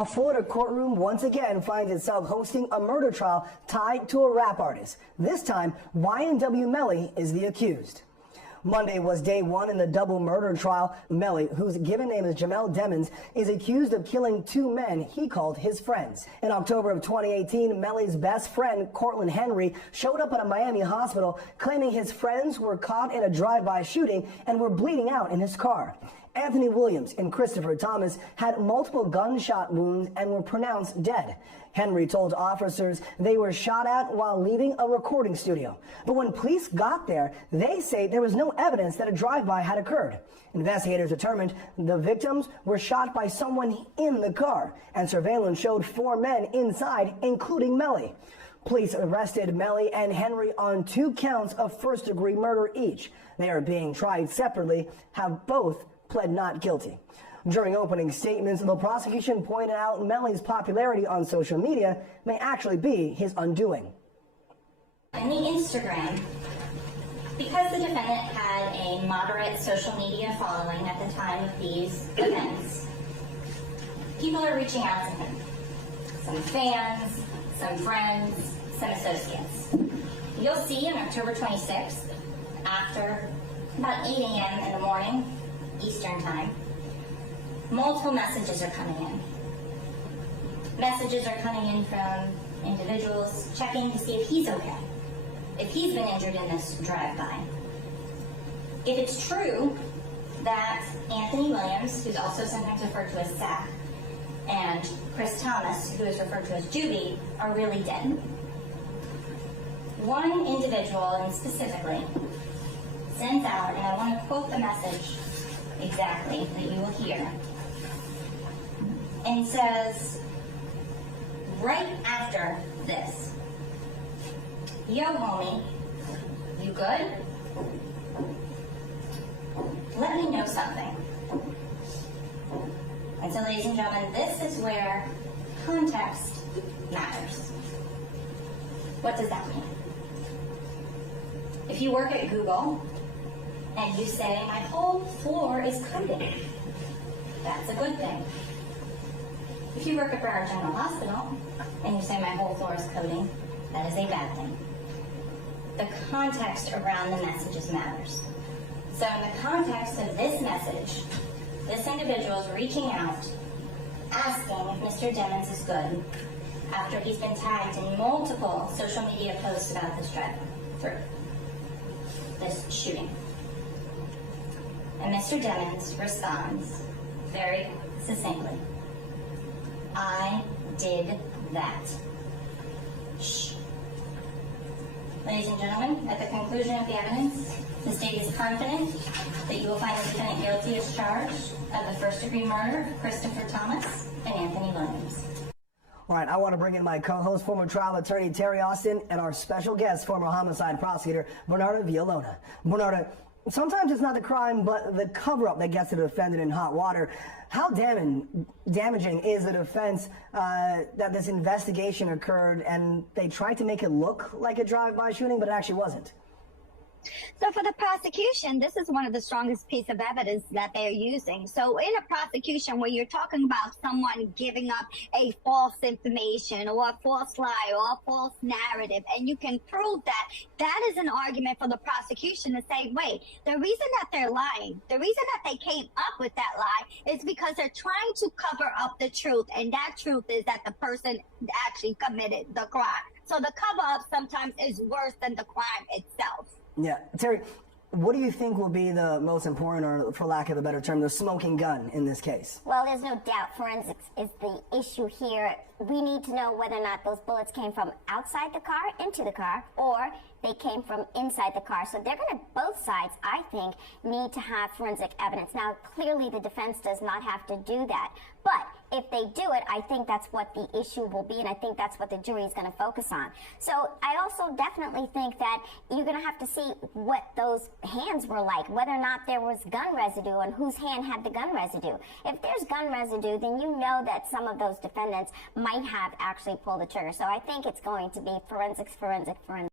A Florida courtroom once again finds itself hosting a murder trial tied to a rap artist. This time, YNW Melly is the accused. Monday was day one in the double murder trial. Melly, whose given name is Jamel Demons, is accused of killing two men he called his friends. In October of 2018, Melly's best friend, Cortland Henry, showed up at a Miami hospital claiming his friends were caught in a drive-by shooting and were bleeding out in his car. Anthony Williams and Christopher Thomas had multiple gunshot wounds and were pronounced dead. Henry told officers they were shot at while leaving a recording studio. But when police got there, they say there was no evidence that a drive-by had occurred. Investigators determined the victims were shot by someone in the car, and surveillance showed four men inside, including Melly. Police arrested Melly and Henry on 2 counts of first-degree murder each. They are being tried separately, have both pled not guilty. During opening statements, the prosecution pointed out Melly's popularity on social media may actually be his undoing. In the Instagram, because the defendant had a moderate social media following at the time of these events, people are reaching out to him. Some fans, some friends, some associates. You'll see on October 26th, after about 8 a.m. in the morning, Eastern time, multiple messages are coming in. Messages are coming in from individuals checking to see if he's okay, if he's been injured in this drive-by. If it's true that Anthony Williams, who's also sometimes referred to as Zach, and Chris Thomas, who is referred to as Juby, are really dead. One individual, and specifically, sends out, and I want to quote the message exactly that you will hear, and says, right after this, yo homie, you good? Let me know something. And so, ladies and gentlemen, this is where context matters. What does that mean? If you work at Google and you say, my whole floor is coded, that's a good thing. If you work at Broward General Hospital and you say, my whole floor is coding, that is a bad thing. The context around the messages matters. So in the context of this message, this individual is reaching out, asking if Mr. Demons is good, after he's been tagged in multiple social media posts about this drive-through, this shooting. And Mr. Demons responds very succinctly, I did that. Shh. Ladies and gentlemen, at the conclusion of the evidence, the state is confident that you will find the defendant guilty as charged of the first-degree murder of Christopher Thomas and Anthony Williams. All right, I want to bring in my co-host, former trial attorney Terry Austin, and our special guest, former homicide prosecutor Bernarda Villalona. Bernarda, sometimes it's not the crime, but the cover-up that gets the defendant in hot water. How damaging is the defense that this investigation occurred and they tried to make it look like a drive-by shooting, but it actually wasn't? So for the prosecution, this is one of the strongest pieces of evidence that they're using. So in a prosecution where you're talking about someone giving up a false information or a false lie or a false narrative, and you can prove that, that is an argument for the prosecution to say, wait, the reason that they're lying, the reason that they came up with that lie is because they're trying to cover up the truth. And that truth is that the person actually committed the crime. So the cover-up sometimes is worse than the crime itself. Yeah. Terry, what do you think will be the most important, or for lack of a better term, the smoking gun in this case? Well, there's no doubt forensics is the issue here. We need to know whether or not those bullets came from outside the car into the car, or they came from inside the car. So they're going to, both sides, I think, need to have forensic evidence. Now, clearly the defense does not have to do that. But if they do it, I think that's what the issue will be, and I think that's what the jury is going to focus on. So I also definitely think that you're going to have to see what those hands were like, whether or not there was gun residue and whose hand had the gun residue. If there's gun residue, then you know that some of those defendants might have actually pulled the trigger. So I think it's going to be forensics.